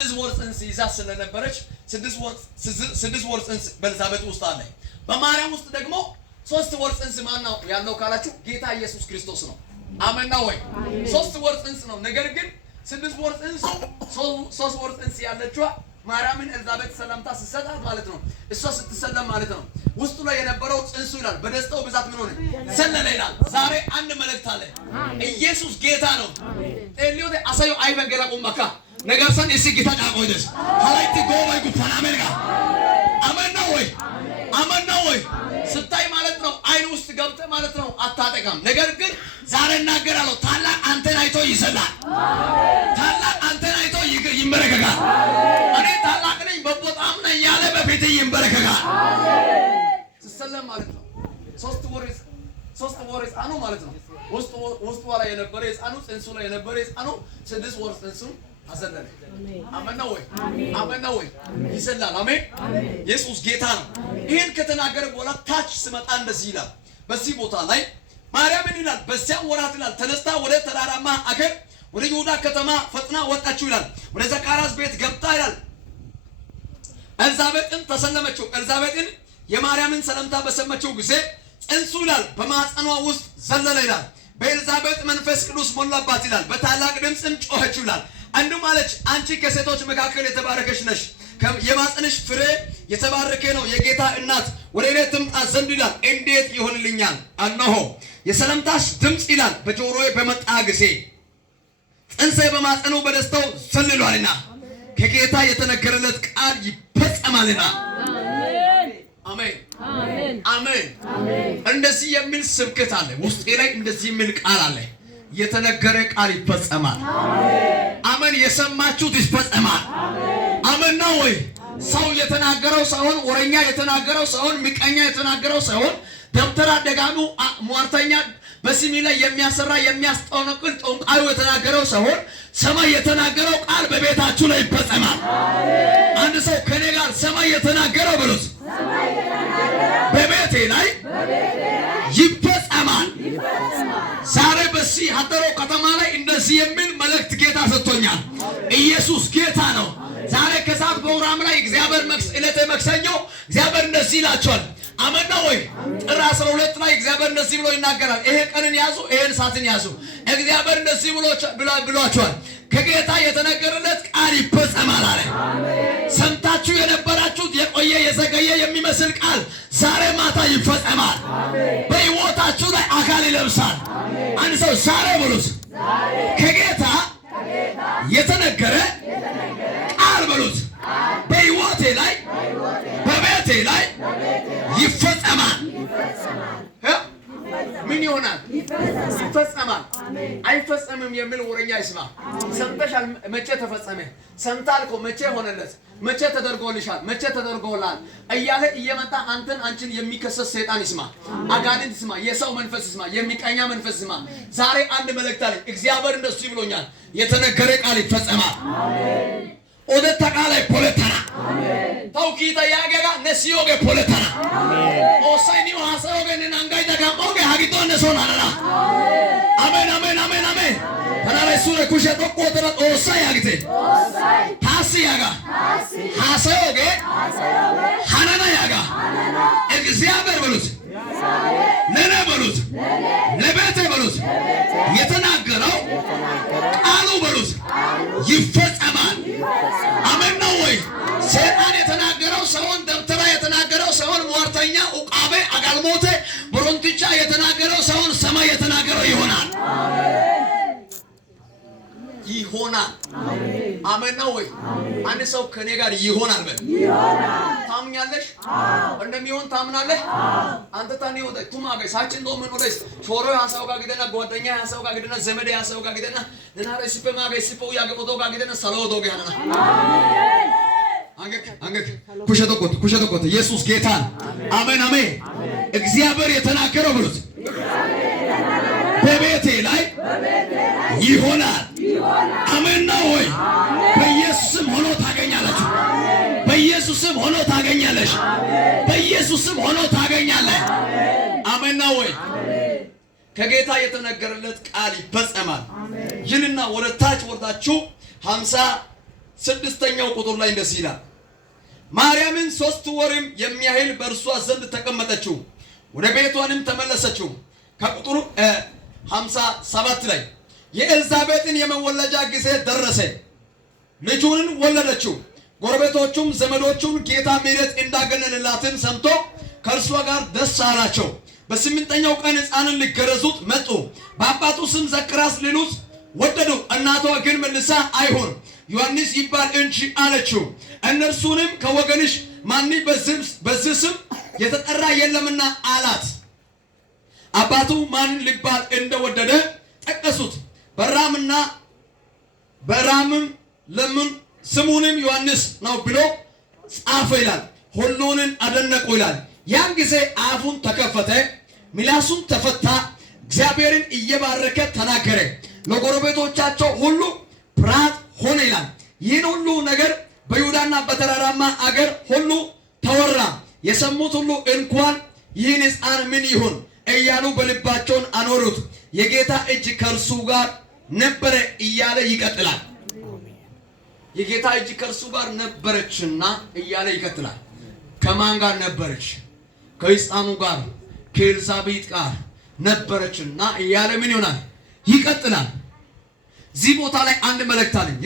ወር ጽንስ ይዛ ስለነበረች ስድስት ወር ጽንስ በኤልሳቤጥ ውስጥ አለ። በማርያም ውስጥ ደግሞ 3 ወር ጽንስ ማን ነው ያለው ካላችሁ ጌታ ኢየሱስ ክርስቶስ ነው። አሜን ነው ወይ? 3 ወር ጽንስ ነው። ነገር ግን 6 ወር ጽንስ 3 ወር ጽንስ ያለችው ማርያምን ኤልሳቤጥ ሰላምታ ስትሰጣት ማለት ነው። እሷ ስትሰለም ማለት ነው። ውስጡ ላይ የነበረው ጽንሱ ይላል በደስታው ብዛት ምን ሆነ ሰለለ ይላል። ዛሬ አንድ መልእክት አለ። ኢየሱስ ጌታ ነው። ጤልዮቴ አሳዩ አይበገላ ቆማካ ነገርሰን እሺ ጌታ ዳቆይደስ ሃላይቲ ጎባይ ጉፋና አሜሪካ አሜን ነው ወይ? አሜን ነው ወይ? ስታይ ማለት ነው አይን ውስጥ ገብተ ማለት ነው አታጠቃም። ነገር ግን ዛሬ እናገራለሁ ታላቅ አንተን አይቶ ይሰላል። ታላቅ አንተን አይቶ ይንበረከካል። እኔ ታላቅ ነኝ በቦታም ነኝ ያለ በፊት ይንበረከካል። ሰላም ማለት ነው 3 ወር ሕፃኑ ማለት ነው ውስጡ ላይ የነበረ ሕፃኑ ጽንሱ ላይ የነበረ ሕፃኑ 6 ወር ጽንሱ አዘለለ። አሜን ነው ወይ? አሜን ነው ወይ? ይሰላል። አሜን። ኢየሱስ ጌታ ነው። ይሄን ከተናገረ በኋላ ታች ስመጣ እንደዚህ ይላል። በዚህ ቦታ ላይ ማርያምን ይላል በዚያ ወራት ይላል ተነስታ ወደ ተራራማ አገር ወደ ይሁዳ ከተማ ፈጥና ወጣች ይላል። ወደ ዘካርያስ ቤት ገብታ ይላል ኤልሳቤጥን ተሰለመችው። ኤልሳቤጥን የማርያምን ሰላምታ በሰማችው ጊዜ ጽንሱ ይላል በማህፀኗ ውስጥ ዘለለ ይላል። በኤልሳቤጥ መንፈስ ቅዱስ ሞላባት ይላል። በታላቅ ድምፅም ጮኸች ይላል። አንዱም አለች አንቺ ከሴቶች መካከል የተባረከች ነሽ፣ የማህፀንሽ ፍሬ የተባረከ ነው። የጌታ እናት ወደ እኔ ትምጣ ዘንድ ይላል እንዴት ይሆንልኛል? እነሆ የሰላምታሽ ድምፅ ይላል በጆሮዬ በመጣ ጊዜ ጽንሴ በማህፀኑ በደስታው ዘልሏልና ከጌታ የተነገረለት ቃል ይፈጸማልና። አሜን አሜን አሜን። እንደዚህ የሚል ስብከት አለ ውስጤ ላይ፣ እንደዚህ የሚል ቃል አለ። የተነገረ ቃል ይፈጸማል። አሜን። የሰማችሁት ይፈጸማል። አሜን ነው ወይ? ሰው የተናገረው ሳይሆን፣ ወረኛ የተናገረው ሳይሆን፣ ምቀኛ የተናገረው ሳይሆን፣ ደብተራ ደጋሙ ሟርተኛ በስሜ ላይ የሚያሰራ የሚያስጠነቅል ጠንቋዩ የተናገረው ሳይሆን ሰማይ የተናገረው ቃል በቤታችሁ ላይ ይፈጸማል። አንድ ሰው ከኔ ጋር ሰማይ የተናገረው ብሉት፣ በቤቴ ላይ ይፈጸማል። ዛሬ በዚህ ሀደሮ ከተማ ላይ እንደዚህ የሚል መልእክት ጌታ ሰጥቶኛል። ኢየሱስ ጌታ ነው። ዛሬ ከሰዓት ፕሮግራም ላይ እግዚአብሔር ዕለተ ማክሰኞ እግዚአብሔር እንደዚህ ይላቸዋል። አሜን ነው ወይ? ጥር 12 ላይ እግዚአብሔር እንደዚህ ብሎ ይናገራል። ይሄ ቀንን ያዙ፣ ይሄን ሰዓትን ያዙ። እግዚአብሔር እንደዚህ ብሏቸዋል። ከጌታ የተነገረለት ቃል ይፈጸማል አለ። ሰምታችሁ የነበራችሁት የቆየ የዘገየ የሚመስል ቃል ዛሬ ማታ ይፈጸማል። በሕይወታችሁ ላይ አካል ይለብሳል። አንድ ሰው ዛሬ ብሉት፣ ከጌታ የተነገረ ቃል ብሉት፣ በሕይወቴ ላይ በቤቴ ላይ ይፈጸማል። ምን ይሆናል? ይፈጸማል። አይፈጸምም የሚል ወረኛ ይስማ። ሰምተሻል? መቼ ተፈጸመ? ሰምታል እኮ መቼ ሆነለት? መቼ ተደርጎልሻል? መቼ ተደርጎላል? እያለ እየመጣ አንቺን የሚከሰስ ሰይጣን ይስማ፣ አጋንንት ይስማ፣ የሰው መንፈስ ይስማ፣ የሚቀኛ መንፈስ ይስማ። ዛሬ አንድ መልእክት አለኝ። እግዚአብሔር እንደሱ ይብሎኛል። የተነገረ ቃል ይፈጸማል። አሜን። ኦደታ ቃላይ ፖለታና ታውቂታ ያገጋ ነሲዮገ ፖለታና ኦሳይኒ ሐሳቦገ ነንጋይ ተጋሞገ ሀጊቶ ነሶናና አሜን አሜን አሜን አሜን። ተናለ ሱረ ኩሸ ተቆ ተራ ኦሳይ ያግቴ ታሲ ያጋ ሐሳቦገ ሐናና ያጋ እግዚአብሔር በሉት፣ ለኔ በሉት፣ ለቤቴ በሉት፣ የተናገረው ቃሉ በሉት ይፈጸማል። አሜን ነው ወይ? ሰይጣን የተናገረው ሳይሆን፣ ደብተራ የተናገረው ሳይሆን፣ ሟርተኛ ኡቃቤ አጋልሞቴ ብሮንቲቻ የተናገረው ሳይሆን ሰማይ የተናገረው ይሆናል። ይሆናል። አሜን ነው ወይ? አንድ ሰው ከኔ ጋር ይሆናል በል። ታምኛለሽ? እንደሚሆን ታምናለህ? አንተ ታኒ ወደ ቱማገ ሳችን ዶ ምን ወደስ ሾሮ ያሳው ጋር ግደና ጓደኛ ያሳው ጋር ግደና ዘመድ ያሳው ጋር ግደና ለናረ ሲፈማገ ሲፈው ያገቦዶ ጋር ግደና ሰሎዶ ጋር አሜን። አንገክ ኩሸተቆት ኢየሱስ ጌታ። አሜን አሜን። እግዚአብሔር የተናገረው ብሉት፣ በቤቴ ላይ ይሆናል። አሜን ነው ወይ? በኢየሱስም ሆኖ ታገኛለች። በኢየሱስም ሆኖ ታገኛለሽ። በኢየሱስም ሆኖ ታገኛለህ። አሜን ነው ወይ? ከጌታ የተነገረለት ቃል ይፈጸማል። ይህንና ወደ ታች ወርዳችሁ 6ኛው ቁጥር ላይ እንደዚህ ይላል ማርያምን 3 ወርም የሚያህል በእርሷ ዘንድ ተቀመጠችው ወደ ቤቷንም ተመለሰችው። ከቁጥሩ 57 ላይ የኤልዛቤጥን የመወለጃ ጊዜ ደረሰ፣ ልጁንን ወለደችው። ጎረቤቶቹም ዘመዶቹም ጌታ ምሕረት እንዳገነንላትን ሰምቶ ከእርሷ ጋር ደስ አላቸው። በ8ኛው ቀን ሕፃንን ሊገረዙት መጡ። በአባቱ ስም ዘክራስ ሊሉት ወደዱ። እናቷ ግን መልሳ አይሆን ዮሐንስ ይባል እንጂ አለችው። እነርሱንም ከወገንሽ ማን በዚህ ስም የተጠራ የለምና አላት። አባቱ ማን ሊባል እንደወደደ ጠቀሱት። በራምም ለምን ስሙንም ዮሐንስ ነው ብሎ ጻፈ ይላል። ሁሉንም አደነቁ ይላል። ያን ጊዜ አፉን ተከፈተ፣ ምላሱን ተፈታ፣ እግዚአብሔርን እየባረከ ተናገረ። ለጎረቤቶቻቸው ሁሉ ፍርሃት ሆነ ይላል። ይህን ሁሉ ነገር በይሁዳና በተራራማ አገር ሁሉ ተወራ። የሰሙት ሁሉ እንኳን ይህን ሕፃን ምን ይሁን እያሉ በልባቸውን አኖሩት። የጌታ እጅ ከእርሱ ጋር ነበረ እያለ ይቀጥላል። የጌታ እጅ ከእርሱ ጋር ነበረችና እያለ ይቀጥላል። ከማን ጋር ነበረች? ከሕፃኑ ጋር ከኤልዛቤጥ ጋር ነበረችና እያለ ምን ይሆናል? ይቀጥላል። እዚህ ቦታ ላይ አንድ መልእክት አለኝ።